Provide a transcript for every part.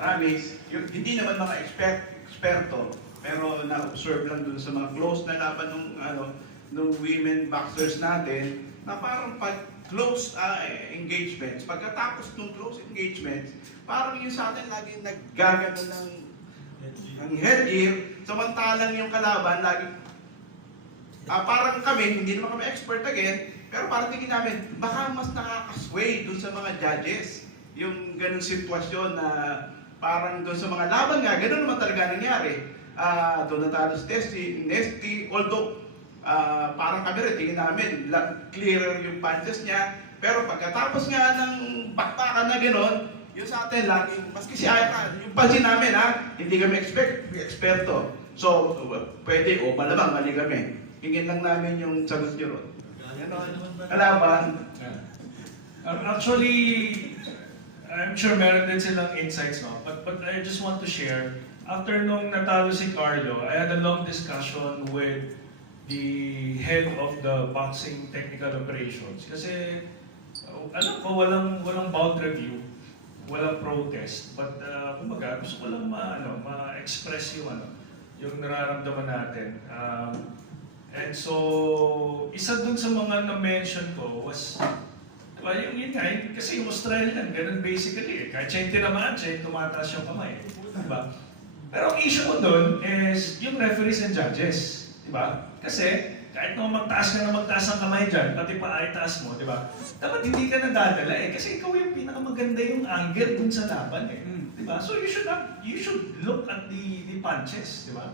marami, hindi naman mga eksperto, pero na-observe lang dun sa mga close na laban nung women boxers natin, na parang pag close engagements, pagkatapos ng close engagements, parang yung sa atin lagi naggagano ng headgear, samantalang yung kalaban lagi parang kami, hindi naman kami expert again, pero parang tingin namin, baka mas nakakasway dun sa mga judges. Yung ganun sitwasyon na parang dun sa mga laban nga, ganun naman talaga nangyari. Doon natalo si Nesty, although parang kami rin, tingin namin, clearer yung punches niya, pero pagkatapos nga ng bakbakan na gano'n, yung sa atin laging, maski si Aya, yung pansin namin hindi kami eksperto. So, pwede o malamang mali kami. Hingin lang namin yung sagot nyo ron. Kalaban. Actually, I'm sure meron din silang insights, no? But I just want to share, after nung natalo si Carlo, I had a long discussion with the head of the boxing technical operations. Kasi, alam ko, walang bout review, walang protest, but kumbaga, gusto ko lang ma-express yung nararamdaman natin. And so, isa dun sa mga na-mention ko was, diba, yun nga, kasi yung Australian, ganun basically. Kahit siya yung tinamaan, siya yung tumataas yung kamay. Diba? Pero ang issue ko dun is yung referees and judges. Diba? Kasi, kahit na magtaas ka na magtaas ang kamay dyan, pati pa ay taas mo, diba? Dapat hindi ka nadadala kasi ikaw yung pinakamaganda yung angle dun sa laban Diba? So you should look at the punches, diba?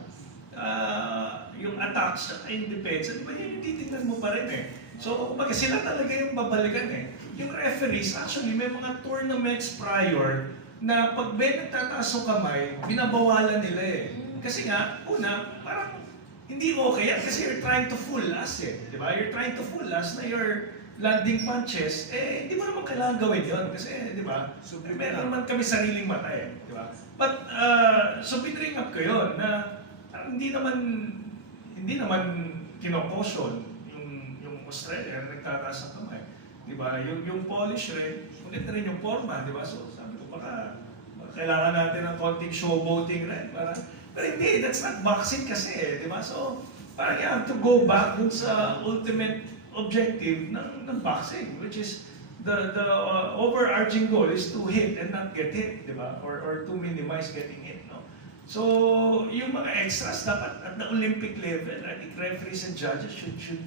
Yung attacks at yung defense, di ba yun yung titignan mo pa rin So, kumbaga sila talaga yung babalikan Yung referees, actually may mga tournaments prior na pag may nagtataas ng kamay, binabawalan nila Kasi nga, una, parang hindi okay yan kasi you're trying to fool us di ba? You're trying to fool us na your landing punches, hindi mo naman kailangan gawin yun kasi, di ba? Meron naman kami sariling mata di ba? But, so pinring up ko yun na hindi naman kinokosyon yung Australia na nagtataas ng kamay. Di ba? Yung Polish rin, maganda rin yung forma, di ba? So sabi ko, baka kailangan natin ng konting showboating rin. Pero hindi, that's not boxing kasi, di ba? So, parang you have to go back dun sa ultimate objective ng boxing, which is the overarching goal is to hit and not get hit, di ba? Or to minimize getting hit, no? So, yung mga extras dapat at the Olympic level, I think referees and judges should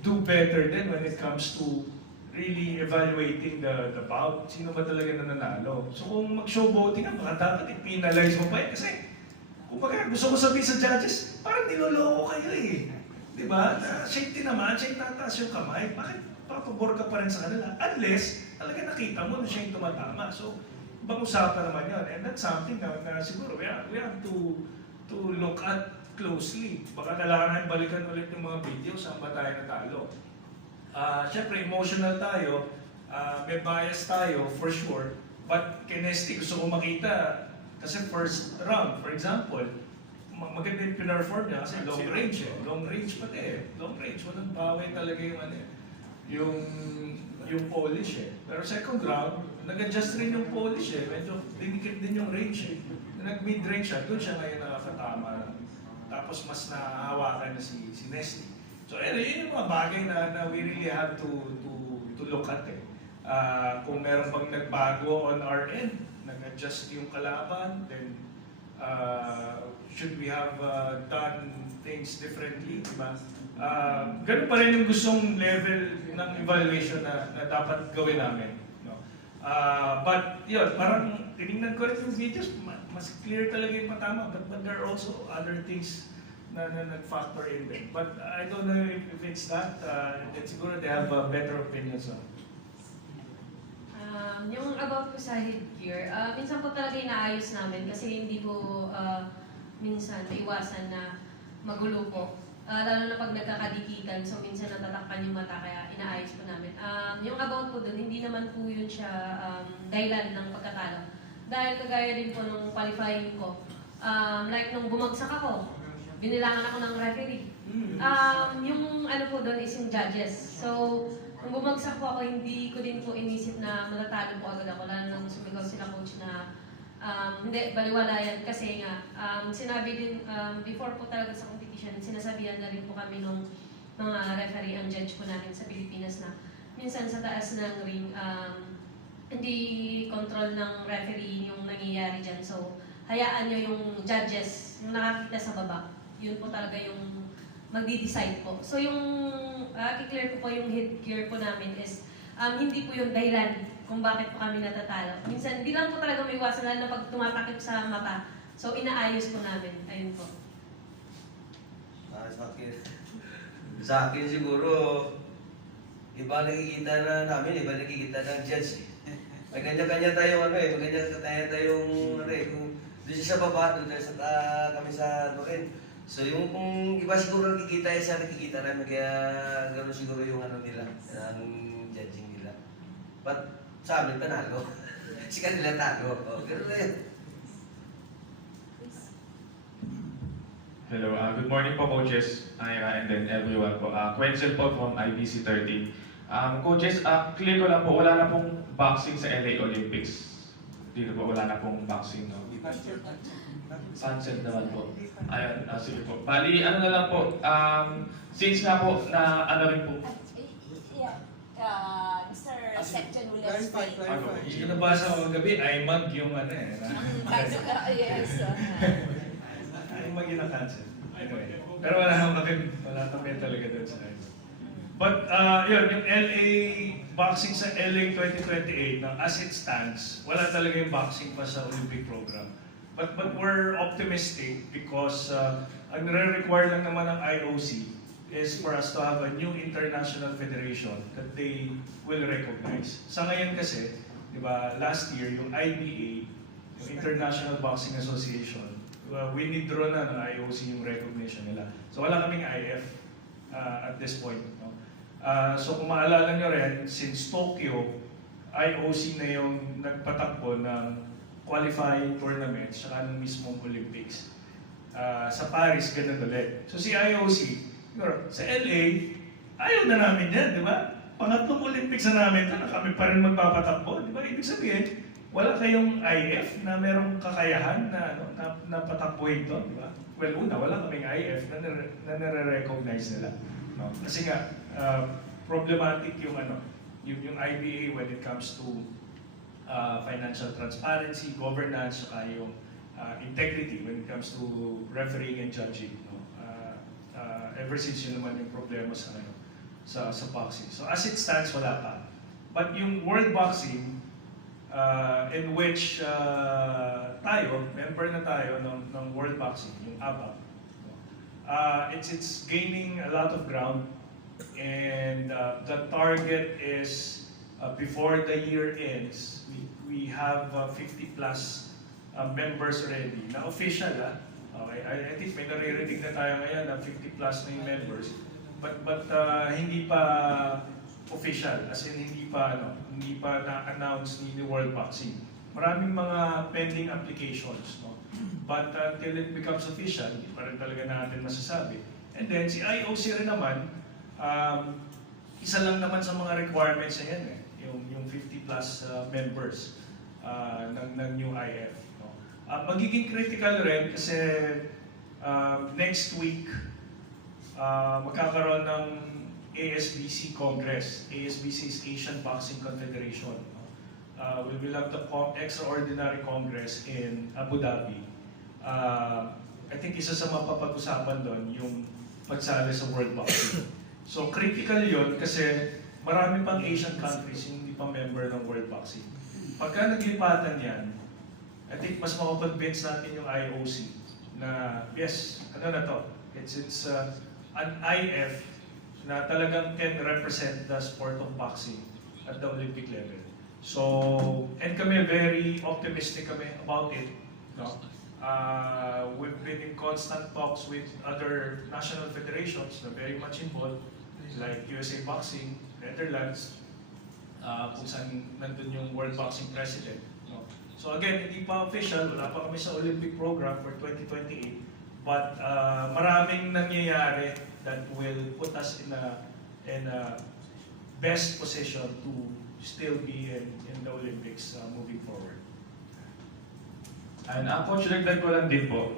do better then when it comes to really evaluating the bout. Sino ba talaga nananalo? So kung mag-showboating ka, baka dapat i-penalize mo pa kasi kumbaga gusto ko sabihin sa judges, parang niloloko kayo Di ba? Na siya yung tinamaan, siya yung tataas yung kamay. Bakit papabor ka pa rin sa kanila? Unless talaga nakita mo na siya yung tumatama. So, ibang usapan naman yun. And that's something na siguro we have to look at closely. Baka kailangan natin balikan ulit yung mga video saan ba tayo natalo. Siyempre, emotional tayo, may bias tayo, for sure. But kay Nesty, gusto ko makita, kasi first round, for example, maganda yung pinarform niya kasi long range Long range pati Long range, walang baway talaga yung Polish Pero second round, nag-adjust rin yung Polish Medyo dinikit din yung range Nag-mid-range siya, doon siya ngayon nakakatama. Tapos mas nahahawakan na si Nesty. So yun yung mga bagay na we really have to look at Kung meron bang nagbago on our end, nag-adjust yung kalaban, then should we have done things differently, diba? Ganun pa rin yung gustong level ng evaluation na dapat gawin namin. No? But yun, parang tinignan ko rin yung videos, mas clear talaga yung matama, but there are also other things na nag-factor in din. But I don't know if it's that, siguro they have better opinions on. Yung about po sa headgear, minsan po talaga inaayos namin kasi hindi po minsan maiwasan na magulo po. Lalo na pag nagkakadikitan, so minsan natatakpan yung mata kaya inaayos po namin. Yung about po dun, hindi naman po yun siya dahilan ng pagkatalo. Dahil kagaya din po nung qualifying ko, like nung bumagsak ako, binilangan ako ng referee. Yung ano po doon is yung judges. So, nung bumagsak po ako, hindi ko din po inisip na matatalo po agad ako. Lalo nung sumigaw sila coach na Hindi, baliwala yan kasi nga, sinabi din, before po talaga sa competition, sinasabihan na rin po kami nung mga referee and judge po namin sa Pilipinas na minsan sa taas ng ring, hindi control ng referee yung nangyayari dyan. So, hayaan nyo yung judges, yung nakakita sa baba, yun po talaga yung magdi-decide po. So, yung i-clear ko po yung headgear po namin is, hindi po yung dahilan kung bakit po kami natatalo. Minsan, hindi lang po talaga may iwasan lalo na pag tumatakip sa mata. So, inaayos po namin. Ayun po. Sa akin siguro, iba nakikita na namin, iba nakikita ng judge. May kanya-kanya tayong may kanya-kanya tayong kung doon siya sa baba, doon tayo sa kami sa rin. So yung kung iba siguro nakikita sa nakikita namin, kaya gano'n siguro yung nila, ang judging nila. But sa amin, panalo. Si kanila talo. Gano'n na yun. Hello, good morning po coaches, Ira, and then everyone po. Quenzel po from IBC 13. Coaches, clear ko lang po, wala na pong boxing sa LA Olympics. Dito po, wala na pong boxing, no? Sunset naman po. Ayun, sige po. Bali, ano na lang po, since nga po na ano rin po, Mr. Secretary will explain. Yung nabasa ko gabi, ay mag yung Yes. Ay mag yung na-cancel. Anyway, pero wala kami talaga doon sa akin. But yun, yung LA boxing sa LA 2028, as it stands, wala talaga yung boxing pa sa Olympic program. But we're optimistic because ang nire-require lang naman ng IOC is for us to have a new international federation that they will recognize. Sa ngayon kasi, di ba, last year, yung IBA, yung International Boxing Association, winidraw na ng IOC yung recognition nila. So wala kaming IF at this point. No? So kung maalala nyo rin, since Tokyo, IOC na yung nagpatakbo ng qualifying tournaments saka ng mismong Olympics. Sa Paris, ganun ulit. So si IOC, sa LA, ayaw na namin yan, di ba? Pangatlong Olympics na namin ito, na kami pa rin magpapatakbo, di ba? Ibig sabihin, wala kayong IF na merong kakayahan na patakbuhin ito, di ba? Well, una, wala kaming IF na nare-recognize nila. No? Kasi nga, problematic yung yung IBA when it comes to financial transparency, governance, saka yung integrity when it comes to refereeing and judging. No? Ever since yun naman yung problema sa boxing. So as it stands, wala pa. But yung World Boxing, in which member na tayo ng World Boxing, yung ABA, it's gaining a lot of ground, and the target is before the year ends, we have 50 plus members already. Na official, okay, I think may naririnig na tayo ngayon na 50 plus na yung members, but hindi pa official, as in hindi pa na-announce ni World Boxing. Maraming mga pending applications, no? But until it becomes official, hindi pa rin talaga natin masasabi. And then si IOC rin naman, isa lang naman sa mga requirements na yan, yung 50 plus members ng new IF. No? Magiging critical rin kasi next week magkakaroon ng ASBC Congress. ASBC is Asian Boxing Confederation. We will have the extraordinary Congress in Abu Dhabi. I think isa sa mapapag-usapan doon yung pagsali sa World Boxing. So critical yon kasi marami pang Asian countries yung hindi pa member ng World Boxing. Pagka naglipatan yan, I think mas makakonvince natin yung IOC na yes, it's an IF na talagang can represent the sport of boxing at the Olympic level. So, and kami very optimistic kami about it. No? We've been in constant talks with other national federations na very much involved, like USA Boxing, Netherlands, kung saan nandun yung World Boxing President. No? So again, hindi pa official, wala pa kami sa Olympic program for 2028, but maraming nangyayari that will put us in a best position to still be in the Olympics moving forward. And Coach, dagdag ko lang din po,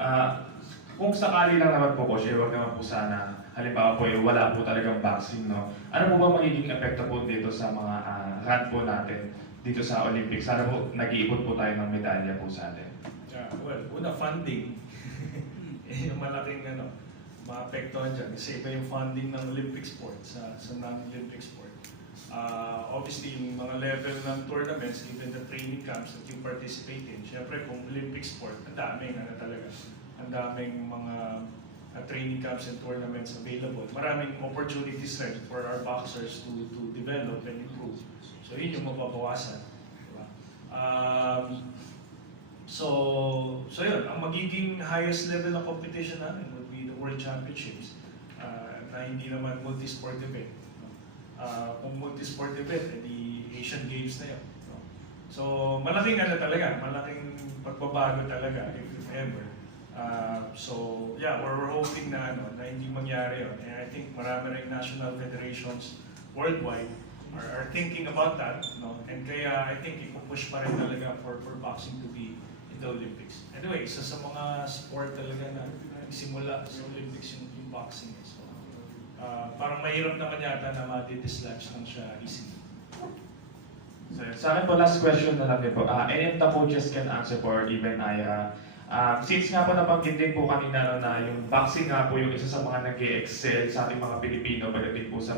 kung sakali lang naman po, Coach, huwag naman po sana, halimbawa po, wala po talagang vaccine, no? Ano po ba magiging epekto po dito sa mga run po natin dito sa Olympics? Sana po nag-iipon po tayo ng medalya po sa atin. Well, una, funding. Yung malaking maapektuhan dyan. Kasi iba yung funding ng Olympic sport sa non-Olympic sport. Obviously, yung mga level ng tournaments, even the training camps that you participate in, syempre kung Olympic sport, ang daming talaga. Ang daming mga training camps and tournaments available. Maraming opportunities rin for our boxers to develop and improve. So yun yung mababawasan. Diba? So yun, ang magiging highest level ng competition namin would be the World Championships na hindi naman multi-sport event. Kung multi-sport event, edi Asian Games na yun. No? So malaking talaga, malaking pagbabago talaga if ever. So yeah, we're hoping na hindi mangyari yun. And I think marami rin national federations worldwide are thinking about that, no? And kaya I think ipupush pa rin talaga for boxing to be in the Olympics. Anyway, isa sa mga sport talaga na simula sa Olympics yung boxing. So, parang mahirap naman yata na ma-dislodge lang siya easily. So, sa akin po, last question na lang din po. Any of the coaches can answer for even Ira. Since nga po nabanggit din po kanina na yung boxing nga po yung isa sa mga nag-excel sa ating mga Pilipino pagdating po sa